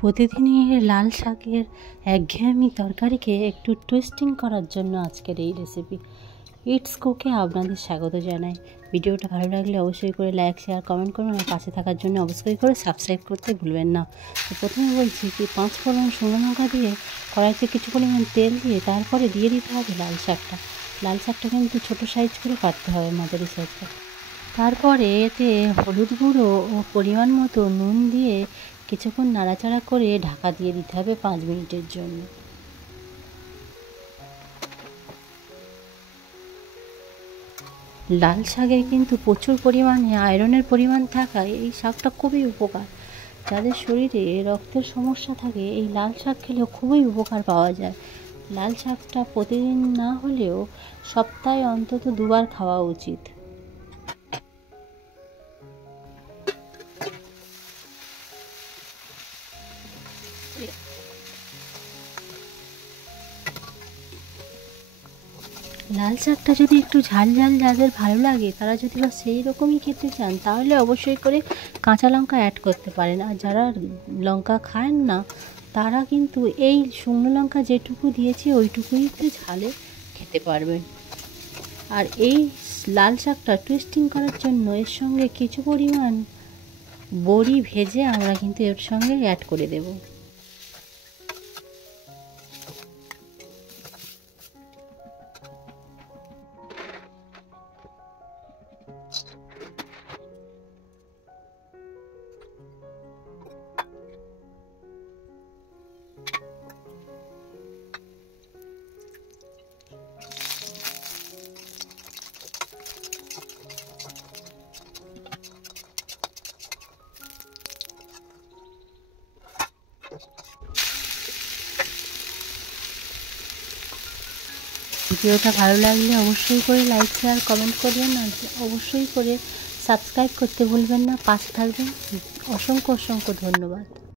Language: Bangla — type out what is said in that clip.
প্রতিদিনের লাল শাকের একঘেয়েমি তরকারিকে একটু টুইস্টিং করার জন্য আজকের এই রেসিপি। ইটস কুকে আপনাদের স্বাগত জানাই। ভিডিওটা ভালো লাগলে অবশ্যই করে লাইক, শেয়ার, কমেন্ট করুন আর পাশে থাকার জন্য অবশ্যই করে সাবস্ক্রাইব করতে ভুলবেন না। তো প্রথমে বলছি কি 5 ফোড়ন শুকনো লঙ্কা দিয়ে কড়াইতে কিছু পরিমাণ তেল দিয়ে তারপরে দিয়ে দিতে হবে লাল শাকটা। লাল শাকটা কিন্তু ছোটো সাইজ করে কাটতে হবে, মাঝারি সাইজটা। তারপরে এতে হলুদ গুঁড়ো ও পরিমাণ মতো নুন দিয়ে কিছুক্ষণ নাড়াচাড়া করে ঢাকা দিয়ে দিতে হবে 5 মিনিটের জন্য। লাল শাকে কিন্তু প্রচুর পরিমাণে আয়রনের পরিমাণ থাকায় এই শাকটা খুবই উপকার। যাদের শরীরে রক্তের সমস্যা থাকে এই লাল শাক খেলেও খুবই উপকার পাওয়া যায়। লাল শাকটা প্রতিদিন না হলেও সপ্তাহে অন্তত 2 বার খাওয়া উচিত। লাল শাকটা যদি একটু ঝাল ঝাল যাদের ভালো লাগে তারা যদি বা সেই রকমই খেতে চান তাহলে অবশ্যই করে কাঁচা লঙ্কা অ্যাড করতে পারেন। আর যারা লঙ্কা খান না তারা কিন্তু এই শুকনো লঙ্কা যেটুকু দিয়েছি ওইটুকুইতে ঝালে খেতে পারবেন। আর এই লাল শাকটা টুইস্টিং করার জন্য এর সঙ্গে কিছু পরিমাণ বড়ি ভেজে আমরা কিন্তু এর সঙ্গে অ্যাড করে দেবো। ভিডিওটা ভালো লাগলে অবশ্যই করে লাইক, শেয়ার, কমেন্ট করবেন আর অবশ্যই করে সাবস্ক্রাইব করতে ভুলবেন না। পাশে থাকবেন। অসংখ্য ধন্যবাদ।